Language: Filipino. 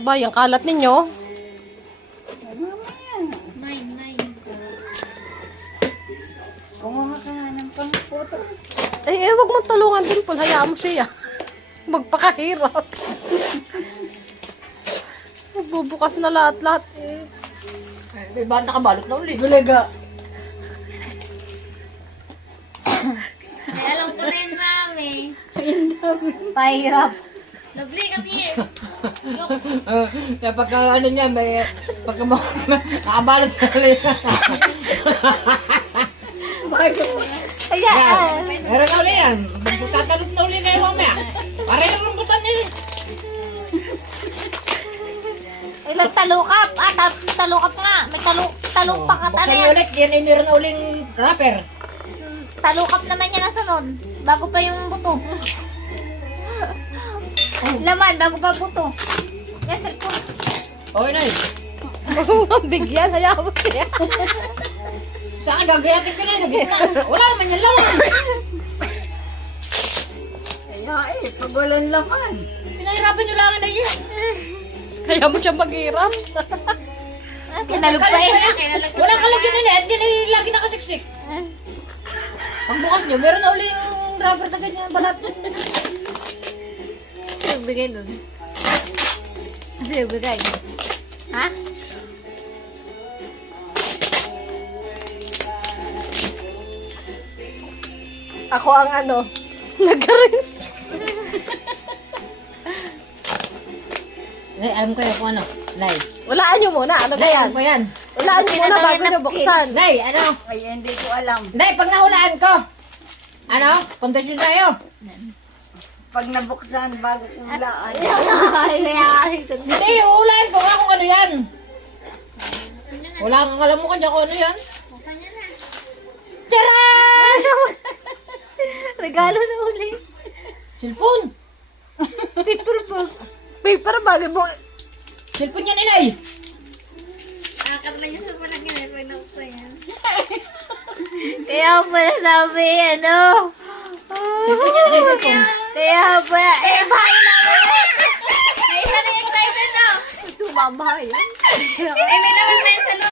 Aba, yung kalat ninyo. Nine. Kumuha ka nga ng pang-photo. Wag mo tulungan din po. Hayaan mo siya. Magpakahirap. Bubukas na lahat-lahat eh. May ba nakabalot na uli? Gulaga. Ay, alam ko na yun, mami. Pahirap. Lovely, come here. Look. Kaya pagka ano niya, may pagka nakabalot na uli. Ayan. Meron na uli yan. Tatalot na uli kayo mamaya. Pare na rambutan nila. Ilang talukap? Talukap nga. May talukap at Buksan niyo ulit, yan ay meron na uling wrapper. Talukap naman yan ang sunod. Bago pa yung buto. Laman, bago pa buto. Yes, cellphone. Okay na Bigyan. Hayaan mo siya. Saan gagayatin ko na yun? Sa gitna. Wala naman yan lawan. Kaya pag walang laman. Pinahirapan nyo lang na yun. Kaya mo siya mag-iram. Kinalog pa eh. Walang kalagyan nila. At yan ay lagi nakasiksik. Pagbukas nyo, meron na uling wrapper na ganyan balat. Sino bigay nun? Sino bigay? Ha? Ako ang nagarin. Nay, alam ko yan kung ano. Nay. Walaan nyo muna. Ano ba Nay, yan? alam ko yan. Walaan nyo muna bago nyo buksan. Nay, ano? Ay, hindi ko alam. Nay, pag nahulaan ko. Ano? Kontasyon tayo. Pag nabuksan, bago kong laan. Hindi, hulaan ko nga kung ano yan. Wala kang alam mo kanya kung ano yan. Tara! Regalo na uli. Cellphone. Paper bag. Paper bag. Cellphone yan, inay. Akar na niya sa palagay pag nakita yan. Kaya pala sabi Cellphone yan, inay, cellphone. Kaya pala, bahay namin. Ay, isa na excited na. Tumaba yan. May laman pa yun sa loob.